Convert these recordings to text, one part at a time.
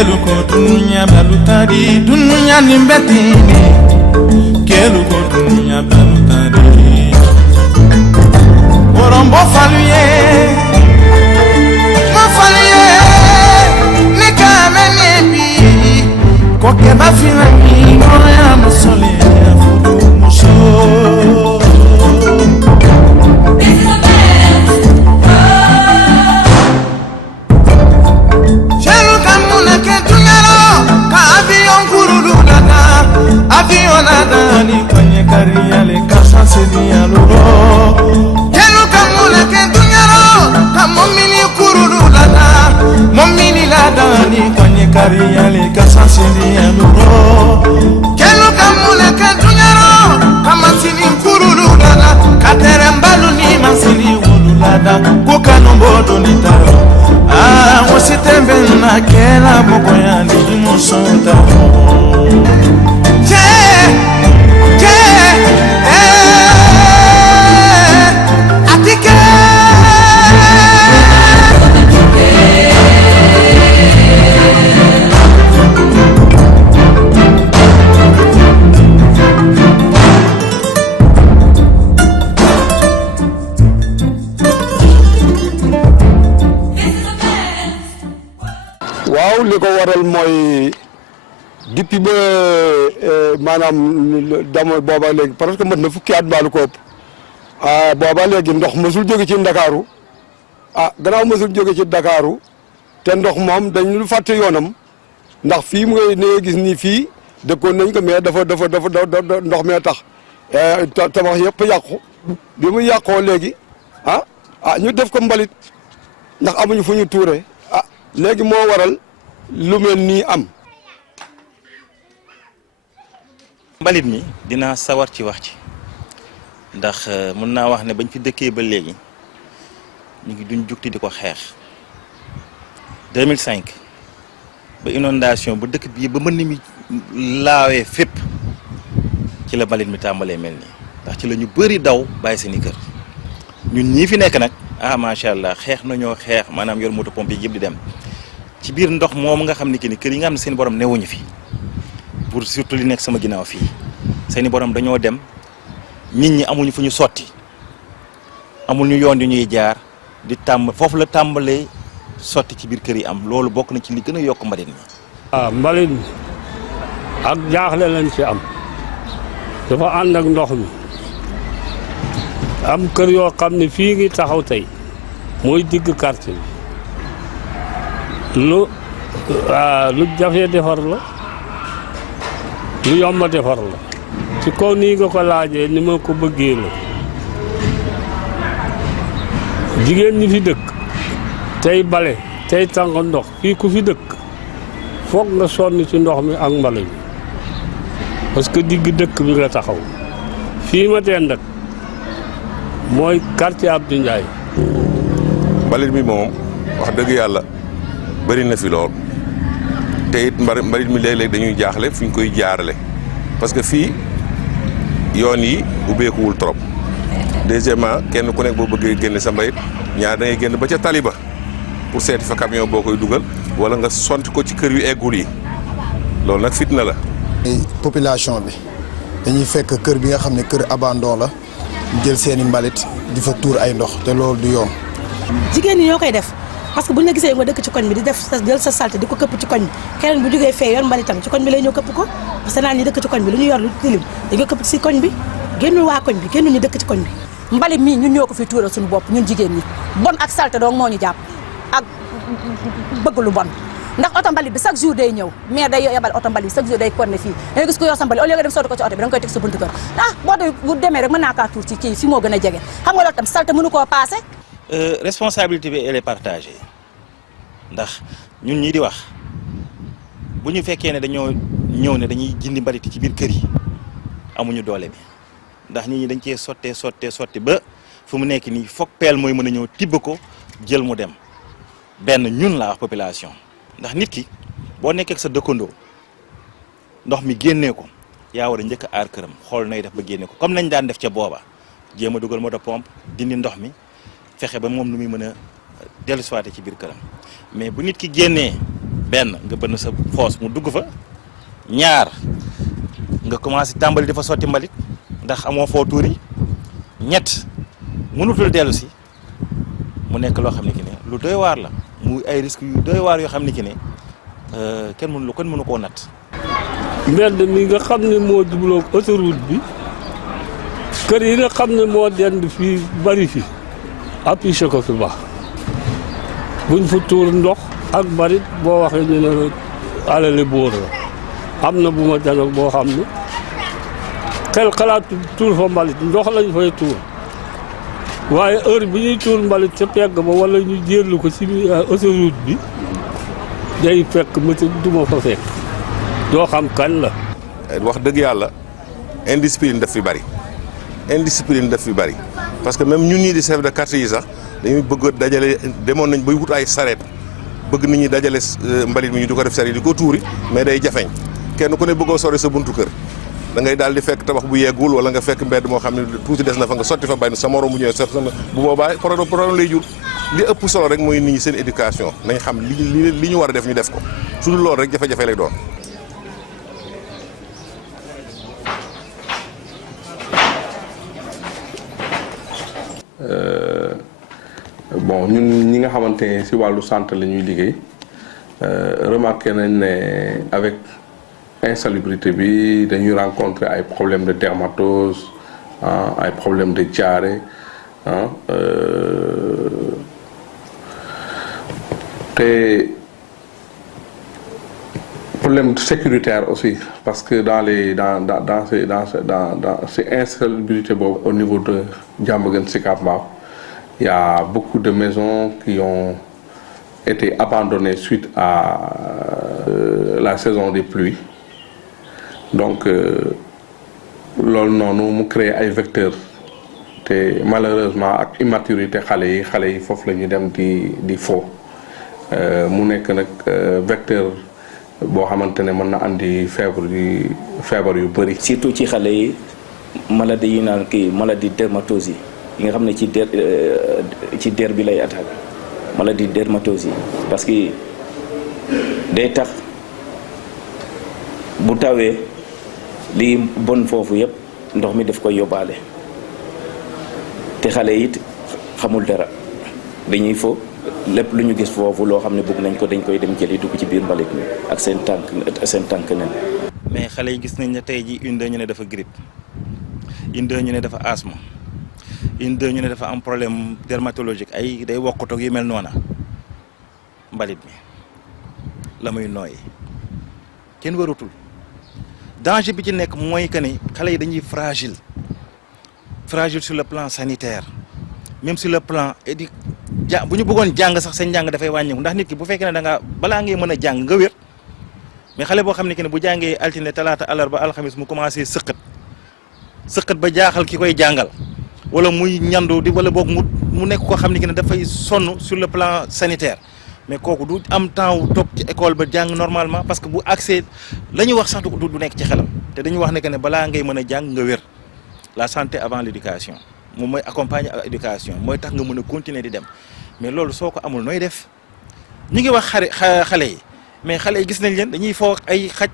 keluko dunya balutari dunya nimbetini keluko dunya balutari Orombo faluye ma faluye ne kamenebi koke bafina ni moya musole afudu muso Avion nadani kwenye gari yale kasasi ni aluro Kelu kamule kentunyaro Kamomini kurulu lada Momini ladani kwenye gari yale kasasi ni aluro Kelu kamule kentunyaro Kamasini kurulu lada Katerembalu ni masili ulu lada Kukanombodo ni taro Wasitembe na kela moko ya ni musonta waaw li ko waral mooy depuis ba maanaam dama booba léegi parce que mën na fukki at mbaalu ko ëpp booba léegi ndox mësul jóge ci Ndakaaru gannaaw mësul jóge ci Ndakaaru te ndox moom dañ lu fàtte yoonam ndax fii mu ngay ne gis ni fii dëkkoon nañ ko mais dafa ndox mee tax tabax yëpp yàqu bi mu yàqoo léegi ñu def ko mbalit ndax amuñu fu ñu tuure léegi moo waral lu mel nii am. mbalit mi dinaa sawar ci wax ci ndax mën naa wax ne bañ fi dëkkee ba léegi ñu ngi duñ jugti di ko xeex 2005 ba inondation ba dëkk bii ba mën mi laawee fépp ci la mbalit mi tàmbalee mel nii ndax ci la ñu bëri daw bàyyi seen i kër ñun ñii fi nekk nag macha allah xeex nañoo xeex maanaam yor moto pompe yi yëpp di dem ci biir ndox moom nga xam ne que ni kër yi nga xam ne seen borom newuñu fi pour surtout li nekk sama ginnaaw fii seeni borom dañoo dem nit ñi amuñu fu ñu sotti amul ñu yoon yu ñuy jaar di foofu la tàmbalee sotti ci biir kër yi am loolu bokk na ci li gën a yokk mbalit mi. mbalit mi ak jaaxle lañ ci am dafa ànd ak ndox mi am kër yoo xam ne fii ngi taxaw tey mooy digg quartier bi lu jafe defar la lu yomb defar la ci kaw nii nga ko laajee ni ma ko bëggee la jigéen ñi fi dëkk tey bale tey tànk ndox fii ku fi dëkk foog nga sonn ci ndox mi ak mbale mi parce que digg dëkk bi nga taxaw fii ma teen nag mooy quartier Abdou Ndiaye. mbalit mi moom wax dëgg yàlla bëri na fi lool te it mbalit mi léeg-léeg dañuy jaaxle fu ñu koy jaarale parce que fii yoon yi ubbeekuwul trop deuxièmement kenn ku nekk boo bëggee génne sa mbalit ñaar da ngay génn ba ca taliba pour seeti fa camion boo koy dugal wala nga sont ko ci kër yu eggul yi loolu nag fitna la. population bi dañuy fekk kër bi nga xam ne kër abandon la jël seeni mbalit di fa tuur ay ndox te loolu du yoon. jigéen ñi ñoo koy def parce que buñ la gisee nga dëkk ci koñ bi di def jël sa salte di ko këpp ci koñ bi keneen bu jógee fee yor mbalitam ci koñ bi lay ñëw këpp ko parce que naan ñi dëkk ci koñ bi lu ñu yor lu tilim dañ ko këpp ci koñ bi génnul waa koñ bi génnul ñu dëkk ci koñ bi. mbalit mii ñun ñoo ko fi tuural suñu bopp ñun jigéen ñi bon ak salte doong moo ñu jàpp ak bëgg lu bon ndax oto mbalit bi chaque jour day ñëw mais day yebal oto mbalit bi chaque jour day konne fii da nga gis ko yor sa mbalit au lieu nga dem sotti ko ci oto bi da nga koy teg sa buntu kër bu demee rek mën naa kaa tuur ci kii fi moo gën a jege xam nga loolu tam salte mënu koo passé. responsabilité bi elle est partagée ndax ñun ñii di wax bu ñu fekkee ne dañoo ñëw ne dañuy jindi mbalit ci biir kër yi amuñu doole bi ndax nit ñi dañ cee sotti ba fu mu nekk nii foog peel mooy mën a ñëw tibb ko jël mu dem benn ñun laa wax population ndax nit ki boo nekkee ak sa dëkkandoo ndox mi génnee ko yaa war a njëkk a aar këram xool nay def ba génne ko comme nañ daan def ca booba jéem a dugal moto pompe dindi ndox mi fexe ba moom nu muy mën a dellusiwaate ci biir këram mais bu nit ki génnee benn nga bënn sa foos mu dugg fa ñaar nga commencé tàmbali dafa sotti mbalit ndax amoo foo tuuri ñett mënutul dellu si mu nekk loo xam ne ki ne lu doy waar la mu ay risques yu doy waar yoo xam ne ki ne kenn mënu koo natt. mbedd mi nga xam ne moo jubloo autoroute bi kër yi nga xam ne moo dend fii bari fi affiché ko fi baax buñ fa tuur ndox ak barit boo waxee ñu ne alale bóor la am na bu ma janoog boo xam ne xel xalaat tuur fa mbalit ndox lañ fay tuur waaye heure bi ñuy tuur mbalit ca pegg ba wala ñu jéerlu ko ci autoroute bi day fekk mëta duma fa fekk doo xam kan la. wax dëgg yàlla indiscipline daf fi bari parce que même ñun ñii di chef de quartier yi sax dañuy bëgg dajale demoon nañ bay wut ay sareet bëgg nit ñi dajale mbalit mi ñu di ko def sareet di ko tuuri mais day jafeñ kenn ku ne bëggoo sori sa buntu kër da ngay daal di fekk tabax bu yeggul wala nga fekk mbedd moo xam ne tuuti des na fa nga sotti fa bay sa morom bu ñëwee sa bu boobaa problème lay jur. li ëpp solo rek mooy nit ñi seen éducation nañ xam li ñu war a def ñu def ko su dul loolu rek jafe-jafe lay doon. bon ñun ñi nga xamante ne ci wàllu santé la ñuy liggéey remarqué nañ ne avec insalubrité bi dañuy rencontrer ay problèmes de dermatose ay problèmes de diarrhée te problème sécuritaire aussi parce que dans ces insalubrité boobu au niveau de Diamaguène Sicap Mbao il y a beaucoup de maisons qui ont été abandonnées suite à la saison des pluies donc loolu noonu mu créé ay vecteurs te malheureusement ak immaturité xale yi foofu la ñu dem di fo mu nekk nag vecteur boo xamante ne mën na andi feebar yu bëri. surtout ci xale yi maladie yi naan kii maladie dermatose yi nga xam ne ci der bi lay attaqué maladie dermatose yi parce que day tax bu tawee li bon foofu yëpp ndox mi daf koy yóbbaale te xale yi it xamul dara dañuy fo lépp lu ñu gis foofu loo xam ne bëgg nañ ko dañ koy dem jëli dugg ci biir mbalit mi ak seen tànk nen. mais xale yi gis nañ ne tey ji une ñu ne dafa grippe une ñu ne dafa asthme une ñu ne dafa am problème dermatologique ay day wokkatoog yu mel noona mbalit mi la muy nooy kenn waratul danger bi ci nekk mooy que ni xale yi dañuy fragile sur le plan sanitaire même sur le plan bu ñu bëggoon jàng sax seen njàng dafay wàññeeku ndax nit ki bu fekkee ne da nga balaa ngay mën a jàng nga wér mais xale boo xam ne que ne bu jàngee altine talaata àllarba alxamis mu commencé sëqat ba jaaxal ki koy jàngal wala muy ñandu di wala boog mu nekk koo xam ne que ne dafay sonn sur le plan sanitaire mais kooku du am temps wu toog ci école ba jàng normalement parce que bu accès la ñuy wax sax du nekk ci xelam te dañuy wax ne que ne balaa ngay mën a jàng nga wér la santé avant l'éducation moom mooy accompagner ak éducation mooy tax nga mën a continuer di dem mais loolu soo ko amul nooy def ñu ngi wax xale yi mais xale yi gis nañ leen dañuy foo ay xaj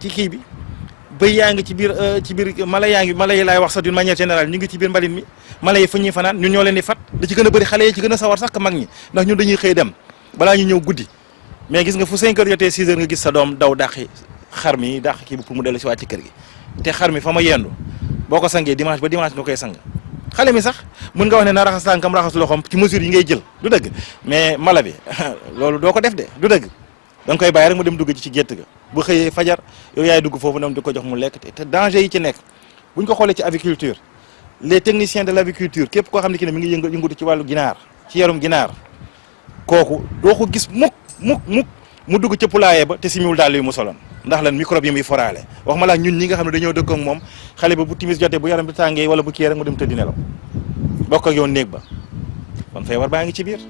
ci kii bi bëy yaa ngi ci biir mala yi laay wax sax d'une manière générale ñu ngi ci biir mbalit mi mala yi fa ñuy fanaan ñun ñoo leen di fat da ci gën a bëri xale yi ci gën a sawar sax mag ñi ndax ñun dañuy xëy dem balaa ñu ñëw guddi mais gis nga fu 5 heures jotee 6 heures nga gis sa doom daw dàqi xar mi dàq kii bi pour mu dellu si waat ci kër gi te xar mi fa ma yendu boo ko sangee dimanche ba dimanche nga koy sang xale mi sax mën nga wax ne na raxas tànkam raxas loxoom ci mesure yi ngay jël du dëgg mais mala bi loolu doo ko def de du dëgg da nga koy bàyyi rek mu dem dugg ci gétt ga bu xëyee fajar yow yaay dugg foofu noonu di ko jox mu lekk te danger yi ci nekk buñ ko xoolee ci aviculture les techniciens de l'aviculture képp koo xam ne ki ne mi ngi yëngatu ci wàllu ginaar ci yarum ginaar kooku doo ko gis mukk mu dugg ca poulailler ba te simiwul daal yi mu soloon ndax lan microbe yi muy foraale wax ma la ñun ñi nga xam ne dañoo dëkk ak moom xale ba bu timis jotee bu yaram bi tàngee wala bu kii rek mu dem tëddi nelaw bokk ak yow néeg ba kon feebar baa ngi ci biir.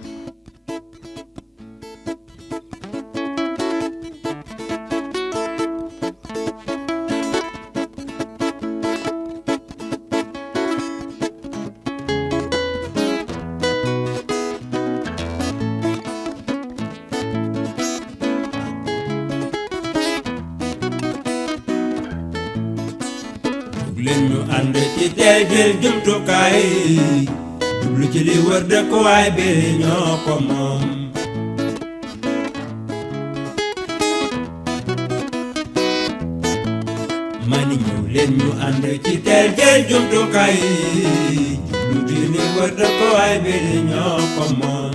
leen ñu ànd ci teel jël jumtukaay jublu ci li wër dëkkuwaay bi ñoo ko moom. mani ñëw leen ñu ànd ci teel jël jumtukaay jublu ci li wër dëkkuwaay bi ñoo ko moom.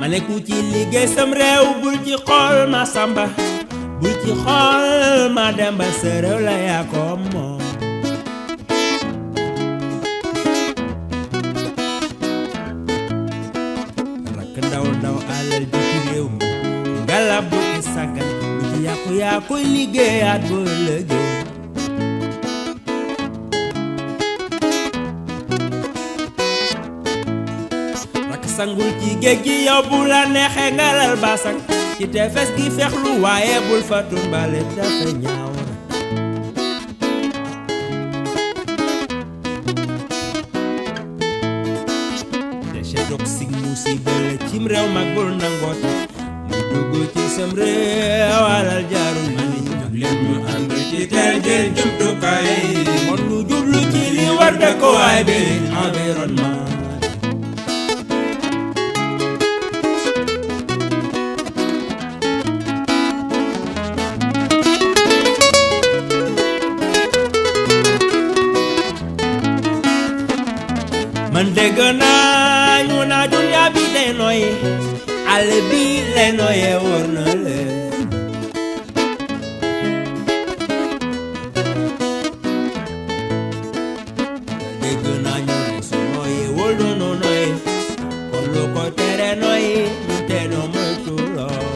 mane ku ci liggéey sam réew bul ci xool ma samba bul ci xool ma demba sa réew la yaa ko moom. rakk ndaw ndaw alal ji ci réew mi ngala bu ci sàggan bu ci yàqu yaa koy liggéeyaat bu ëllëgee. sangul ci géej gi yow bu la neexee nga lal basang ci tefes gi fexlu waaye bul fa tumbale dafa ñaaw. déchet toxique musiba la cim réew mag bul nangoota mu dugg ci sam réew alal jaarul ma ni jóg leen ñu ànd ci teel jël jumtukaay kon lu jublu ci li war dëkkuwaay bi environnement. man dégg naa ñu naa dunya bi lay nooye àll bi lay nooye wóor na leen. dégg naa ñu ne su nooye wóor doonu nooye kon lu ko tere nooye ñu te noo moytu lool.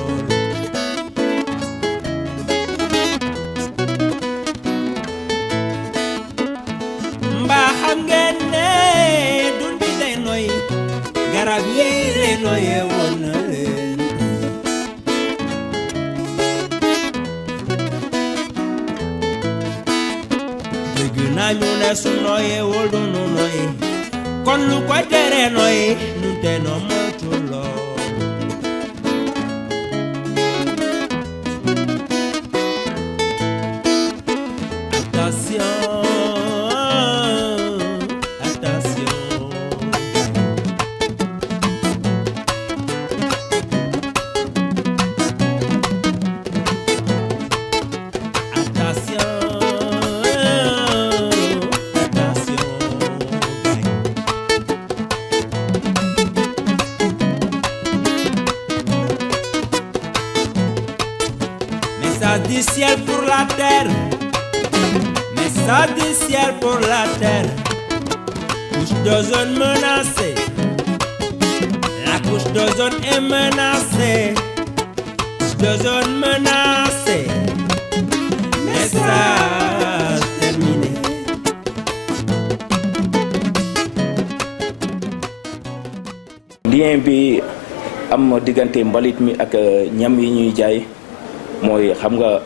mbaa xam ngeen ne garab yi leen nooye woon na leen. dégg naa ñu ne su nooye wol doonu nooye kon lu ko tere nooye ñu te noo moytu lool. Message du ciel pour la terre, message du ciel pour la terre. Couche d'ozone menacée, la couche d'ozone est menacée. Couche d'ozone menacée, message terminé. lien bi am diggante mbalit mi ak ñam yi ñuy jaay mooy xam nga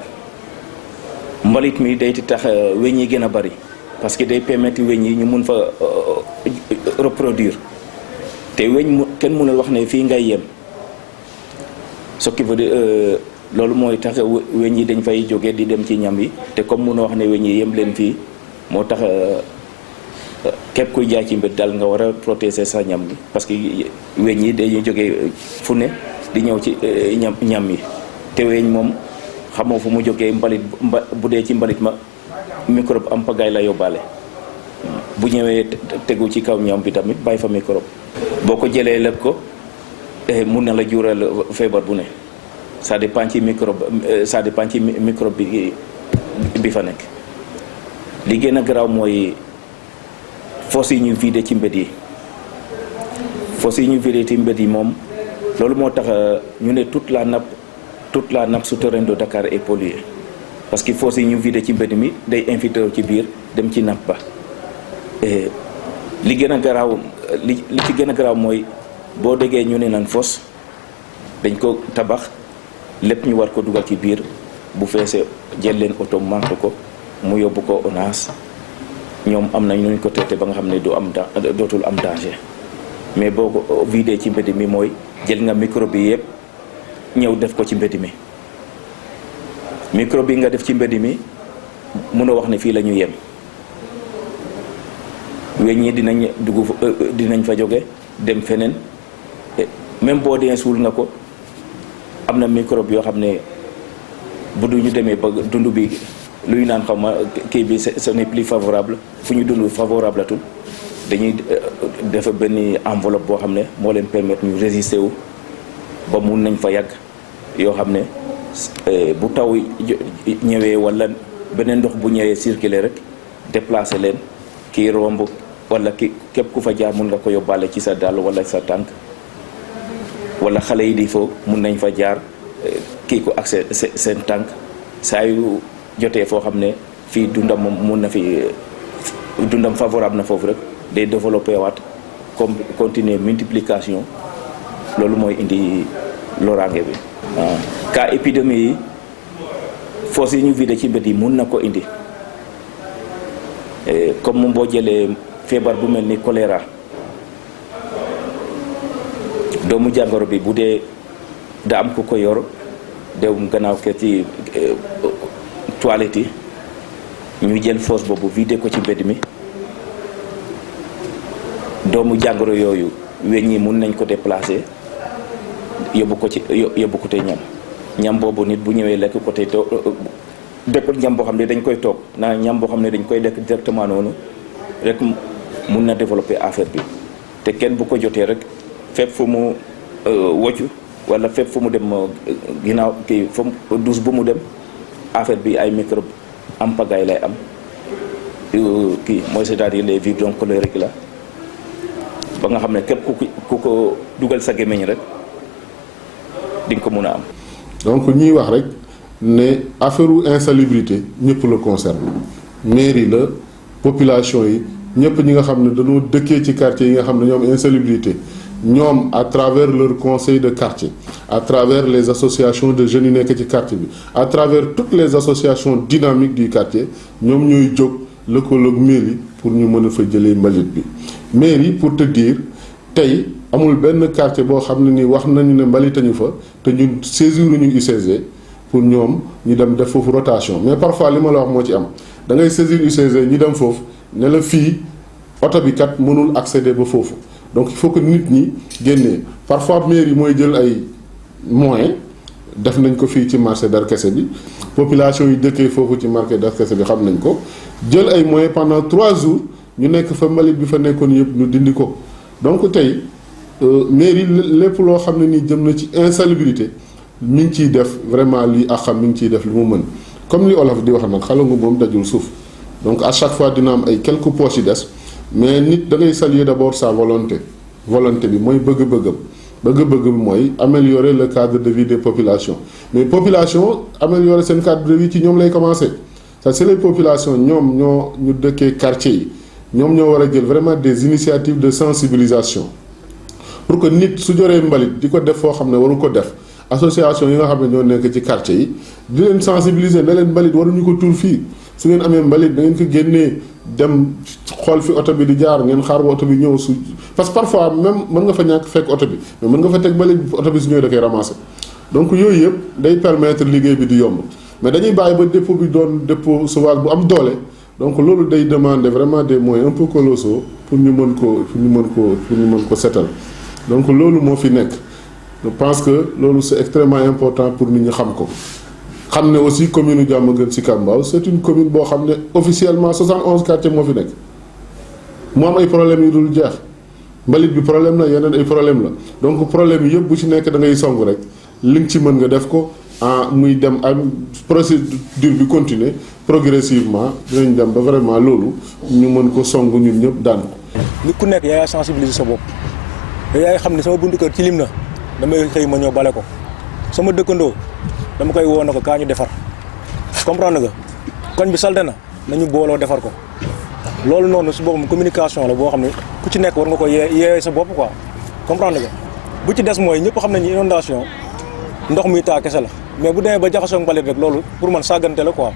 mbalit mi day tax weñ yi gën a bari parce que day permettre weñ yi ñu mun fa reproduire te weñ kenn mënul wax ne fii ngay yem ce qui veut dire loolu mooy tax weñ yi dañ fay jóge di dem ci ñam yi te comme mënoo wax ne weñ yi yem leen fii moo tax képp kuy jaay ci mbir daal nga war a protéger sa ñam bi parce que weñ yi dañuy jóge fu ne di ñëw ci ñam yi te weñ moom xamoo fu mu jógee mbalit bu dee ci mbalit ma microbe am pagaay la yóbbaale bu ñëwee tegu ci kaw ñam bi tamit bàyyi fa microbe boo ko jëlee lekk ko mun na la jural feebar bu ne ça dépend ci microbe bi fa nekk. li gën a garaaw mooy fosse yi ñu vidé ci mbedd yi fosse yi ñu vidé ci mbedd yi moom loolu moo tax ñu ne toute la nappe souterraine de Dakar est polluée parce que fosse yi ñu vidé ci mbedd mi day infiltré ci biir dem ci nappe ba li gën a garaaw li ci gën a garaaw mooy boo déggee ñu ne naan fosse dañ ko tabax lépp ñu war ko dugal ci biir bu feesee jël leen oto manque ko mu yóbbu ko ONAS ñoom am nañ ñu ko traité ba nga xam ne dootul am danger mais boo ko vidé ci mbedd mi mooy jël nga microbe yi yëpp ñëw def ko ci mbedd mi microbe bi nga def ci mbedd mi mënoo wax ne fii la ñu yem weñ ñi dinañ fa jóge dem feneen même boo dee suul nga ko am na microbe yoo xam ne bu du ñu demee ba dund bi luy naan xaw ma kii bi ce n'est plus favorable fu ñu dund favorable atul dañuy def benn enveloppe boo xam ne moo leen permettre ñu résister wu ba mun nañ fa yàgg yoo xam ne bu taw ñëwee wala beneen ndox bu ñëwee circuler rek déplacer leen kii romb wala ki képp ku fa jaar mun nga ko yóbbaale ci sa dàll wala sa tànk wala xale yi di fo mun nañ fa jaar kii ko ak seen tànk saa yu jotee foo xam ne fii dundam mun na fi dundam favorable na foofu rek day développé waat comme continuer multiplication loolu mooy indi loraange bi. cas épidémie yi foos yi ñu vidé ci mbedd yi mun na ko indi comme moom boo jëlee feebar bu mel ni choléra doomu jàngoro bi bu dee da am ku ko yor dem gannaaw ke ci toilette yi ñu jël foos boobu vidé ko ci mbedd mi doomu jàngoro yooyu weñ ñi mun nañ ko déplacer yóbbu ko te ñam boobu nit bu ñëwee lekk ko te dëpp ñam boo xam ne dañ koy toog naa ñam boo xam ne dañ koy lekk directement noonu rek mun na développer affaire bi te kenn bu ko jotee rek fépp fu mu woccu wala fépp fu mu dem ginnaaw kii fu douche bu mu dem affaire bi ay microbe am pagaay lay am kii mooy c'est-à-dire les vibrisons cholériques la ba nga xam ne képp ku ko dugal sa gémmiñ rek di nga ko mun a am. donc ñuy wax rek ne affaire insalubrité ñëpp la concerne mairie la population yi ñëpp ñi nga xam ne dañoo dëkkee ci quartier yi nga xam ne ñoom insalubrité ñoom à travers leur conseil de quartier à travers les associations de jeunes yi nekk ci quartier bi à travers toutes les associations dynamiques du quartier ñoom ñooy jóg lëkkaloog mairie pour ñu mën a fa jëlee mbalit bi. mairie pour te dire tey amul benn quartier boo xam ne ni wax nañu ne mbalitañu fa te ñun saisiruñu UCG pour ñoom ñu dem def foofu rotation mais parfois li ma la wax moo ci am da ngay saisir UCG ñi dem foofu ne la fii oto bi kat mënul accéder ba foofu donc il faut que nit ñi génnee parfois mairie mooy jël ay moyens def nañ ko fii ci marché Darkase bi population yi dëkkee foofu ci marché Darkase bi xam nañ ko jël ay moyens pendant 3 jours ñu nekk fa mbalit bi fa nekkoon yëpp ñu dindi ko donc tey mairie lépp loo xam ne nii jëm na ci insalubrité mi ngi ciy def vraiment lii ak xam mi ngi ciy def li mu mën comme li olof di wax nag xalangu moom dajul suuf donc à chaque fois dina am ay quelques poches yi des mais nit da ngay saluer d'abord sa volonté bi mooy bëgg-bëggam bëgg-bëgg bi mooy améliorer le cadre de vie des populations mais population améliorer seen cadre de vie ci ñoom lay commencer ça c'est les populations ñoom ñoo ñu dëkkee quartier yi ñoom ñoo war a jël vraiment des initiatives de sensibilisation pour que nit su joree mbalit di ko def foo xam ne waru ko def association yi nga xam ne ñoo nekk ci quartier yi di leen sensibiliser ne leen mbalit waruñu ko tuur fii su ngeen amee mbalit da ngeen ko génnee dem xool fi oto bi di jaar ngeen xaar ba oto bi ñëw su parce que parfois même mën nga fa ñàkk fekk oto bi mais mën nga fa teg mbalit bi oto bi su ñëwee da koy ramasser donc yooyu yëpp day permettre liggéey bi di yomb mais dañuy bàyyi ba dépôt bi doon dépôt sauvage bu am doole donc loolu day demander vraiment des moyens un peu colossaux pour ñu mën ko setal donc loolu moo fi nekk je pense que loolu c'est extrêmement important pour nit ñi xam ko xam ne aussi commune u Diamaguène Sicap Mbao c'est une commune boo xam ne officiellement 71 quartiers moo fi nekk mu am ay problèmes yu dul jeex mbalit bi problème la yeneen ay problème la donc problème yi yëpp bu ci nekk da ngay song rek li nga ci mën nga def ko muy dem ak procédure bi continuer progressivement dinañ dem ba vraiment loolu ñu mën ko song ñun ñëpp daan ko. nit ku nekk yaay sensibiliser sa bopp yaay xam ne sama buntu kër ci lim na damay xëy ma ñëw bale ko sama dëkkandoo dama koy woo na ko kaa ñu defar comprendre nga koñ bi salte na nañu booloo defar ko loolu noonu su boppam communication la boo xam ne ku ci nekk war nga ko yeewee sa bopp quoi comprendre nga bu ci des mooy ñëpp xam nañu inondation ndox muy taa kese la mais bu demee ba jaxasoo mbalit rek loolu pour man sàggante la quoi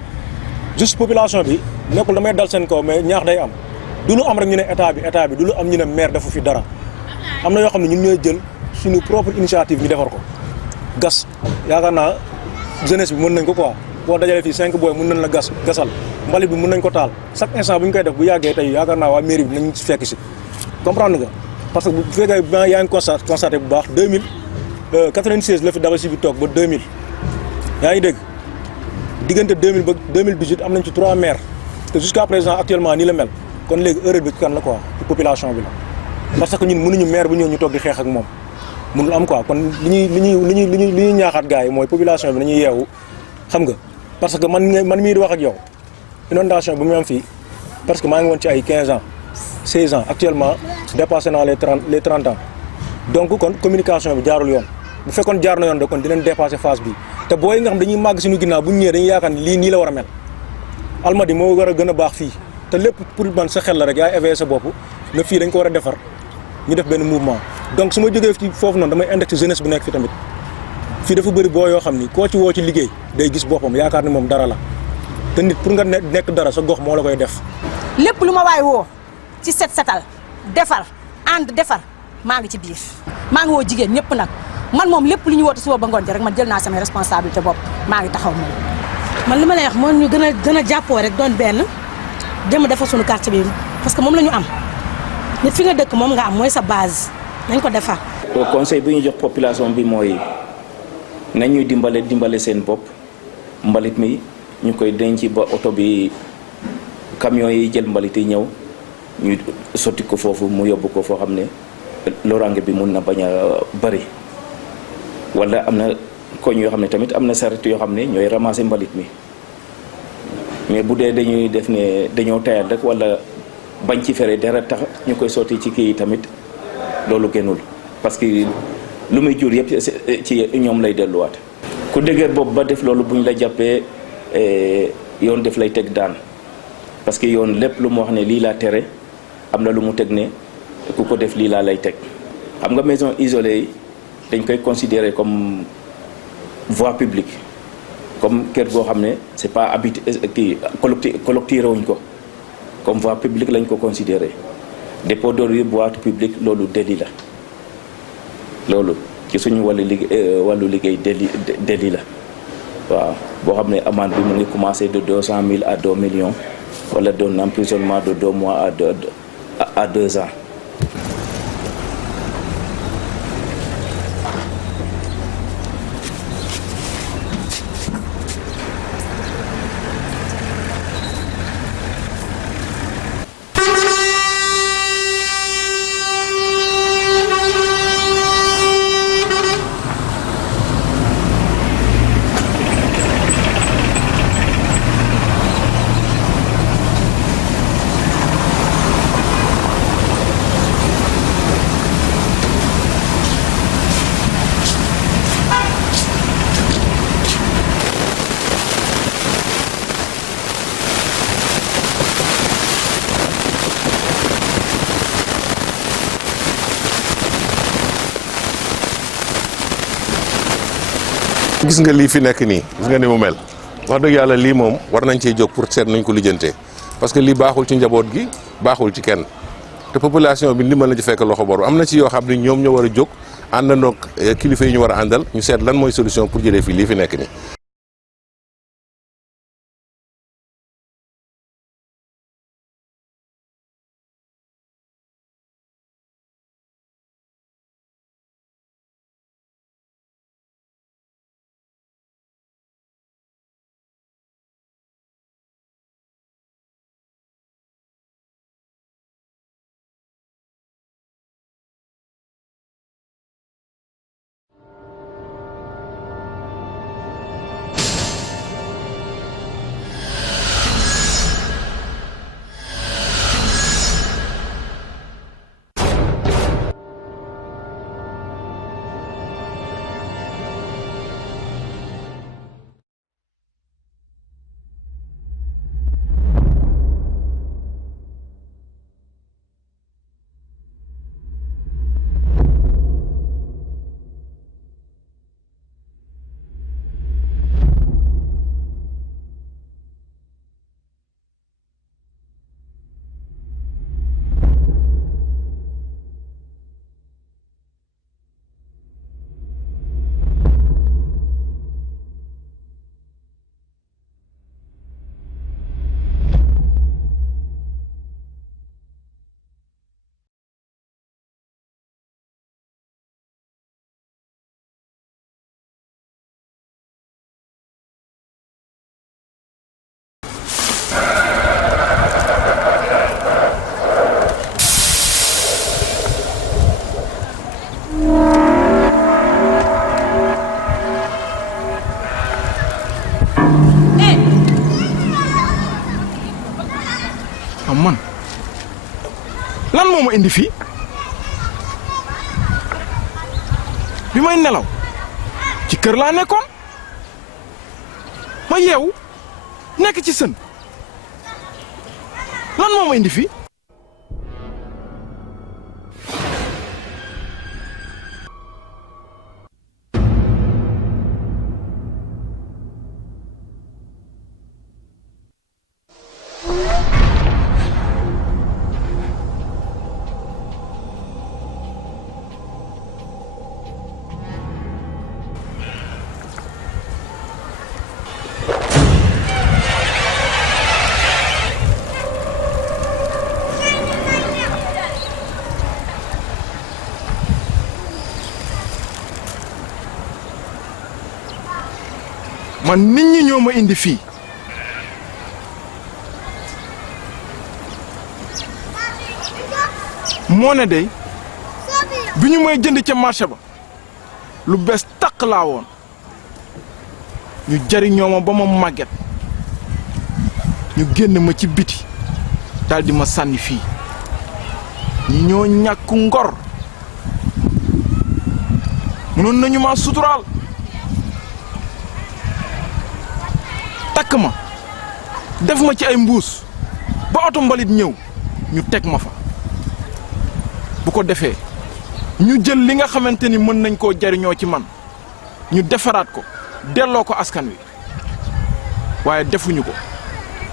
juste population bi nekkul damay dal seen kaw mais ñaax day am du lu am rek ñu ne état bi du lu am ñu ne maire defu fi dara am na yoo xam ne ñun ñooy jël suñu propre initiative ñu defar ko gas yaakaar naa jeunesse bi mën nañ ko quoi boo dajalee fii 5 boy mën nañ la gasal mbalit bi mën nañ ko taal chaque instant bu ñu koy def bu yàggee tey yaakaar naa waa mairie bi nañ ci fekk si comprendre nga parce que bu fekkee ba yaa ngi constaté bu baax 96 la fi Daba Sy bi toog ba 2000 yaa ngi dégg diggante 2000 ba 2018 am nañ ci 3 maires te jusqu'à présent actuellement nii la mel kon léegi erreur bi kan la quoi ci population bi la parce que ñun mënuñu maire bu ñëw ñu toog di xeex ak moom mënul am quoi kon li ñuy ñaaxaat gars yi mooy population bi nañuy yeewu xam nga parce que man mii di wax ak yow inondation bu mu am fii parce que maa ngi woon ci ay 15 ans 16 ans actuellement dépassé naa les 30 ans donc kon communication bi jaarul yoon bu fekkoon jaar na yoon de kon dinañ dépassé phase bi te booy yi nga xam dañuy màgg suñu ginnaaw bu ñu ñëwee dañuy yaakaar ni lii nii la war a mel Almadies moo war a gën a baax fii te lépp pour man sa xel la rek yaay éveillé sa bopp ne fii dañ ko war a defar ñu def benn mouvement donc su ma jógee ci foofu noonu damay index jeunesse bu nekk fi tamit fii dafa bëri boo yoo xam ni koo ci woo ci liggéey day gis boppam yaakaar ni moom dara la te nit pour nga nekk dara sa gox moo la koy def. lépp lu ma waay woo ci setal defar ànd defar maa ngi ci biir maa ngi woo jigéen ñëpp nag man moom lépp lu ñu woote suba ba ngoon ji rek man jël naa samay responsabilité bopp maa ngi taxaw moom. man li ma lay wax moo ñu gën a jàppoo rek doon benn dem defar suñu quartier bi parce que moom la ñu am nit fi nga dëkk moom nga am mooy sa base nañ ko defar. conseil bi ñu jox population bi mooy nañuy dimbale seen bopp mbalit mi ñu koy denc ba oto bi camion yi jël mbalit yi ñëw ñu sotti ko foofu mu yóbbu ko foo xam ne loraange bi mun na bañ a bari wala am na koñ yoo xam ne tamit am na saret yoo xam ne ñooy ramasser mbalit mi mais bu dee dañuy def ne dañoo tayal rek wala bañ ci fere dara tax ñu koy sotti ci kii yi tamit loolu gënul parce que lu muy jur yëpp ci ñoom lay delluwaat. ku dëgër bopp ba def loolu bu ñu la jàppee yoon def lay teg daan parce que yoon lépp lu mu wax ne lii laa tere am na lu mu teg ne ku ko def lii laa lay teg xam nga maison isolée yi dañ koy considérer comme voie publique comme kër goo xam ne c'est pas habité kii clôturé wuñ ko comme voie publique lañ ko considérer dépôt d'ordures boîte publique loolu délit la loolu ci suñu wàllu liggéey délit la waaw boo xam ne amende bi mu ngi commencé de 200 000 à 2 millions wala d'un emprisonnement de 2 mois à 2 ans. gis nga lii fi nekk nii gis nga ni mu mel wax dëgg yàlla lii moom war nañ cee jóg pour seet nañ ko lijjantee parce que lii baaxul ci njaboot gi baaxul ci kenn te population bi ndimbal na ci fekk loxo boru am na ci yoo xam ne ñoom ñoo war a jóg àndandoog kilifa yi ñu war a àndal ñu seet lan mooy solution pour jëlee fii lii fi nekk nii. man lan moo ma indi fii bi may nelaw ci kër laa nekkoon ma yeewu nekk ci sën lan moo ma indi fii man nit ñi ñoo ma indi fii moo ne day bi ñu may jënd ca marché ba lu bees tàq laa woon ñu jariñoo ma ba ma màgget ñu génn ma ci biti daldi ma sànni fii ñi ñoo ñàkk ngor mënoon nañu ma suturaal takk ma def ma ci ay mbuus ba oto mbalit ñëw ñu teg ma fa bu ko defee ñu jël li nga xamante ni mën nañ koo jariñoo ci man ñu defaraat ko delloo ko askan wi waaye defuñu ko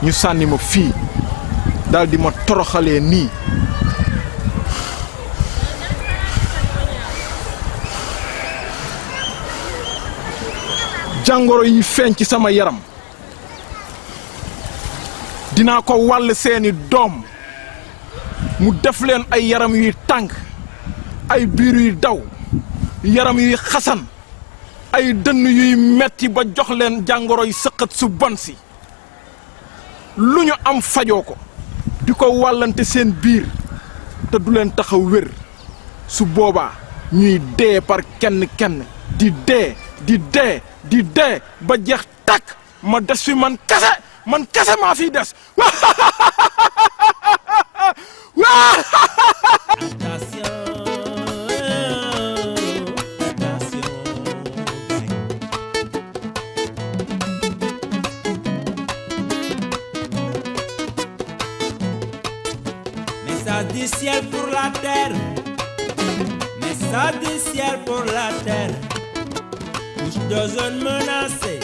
ñu sànni ma fii daldi ma toroxalee nii jàngoro yi feeñ ci sama yaram dinaa ko wàll seeni doom mu def leen ay yaram yuy tàng ay biir yuy daw yaram yuy xasan ay dënn yuy metti ba jox leen jàngoro yi sëqat su bon si lu ñu am fajoo ko di ko wàllante seen biir te du leen taxaw wér su boobaa ñuy dee par kenn kenn di dee di dee di dee ba jeex tàkk ma des fi man kese maa fi des Message du ciel pour la terre, message du ciel pour la terre. Couche d'ozone menacée,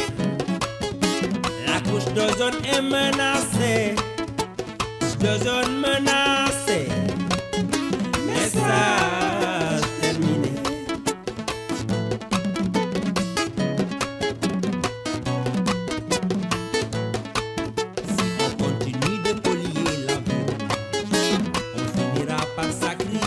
la couche d'ozone est menacée. Couche d'ozone menacée, message terminé. Si on continue de polluer l'environnement, on finira par sacrifier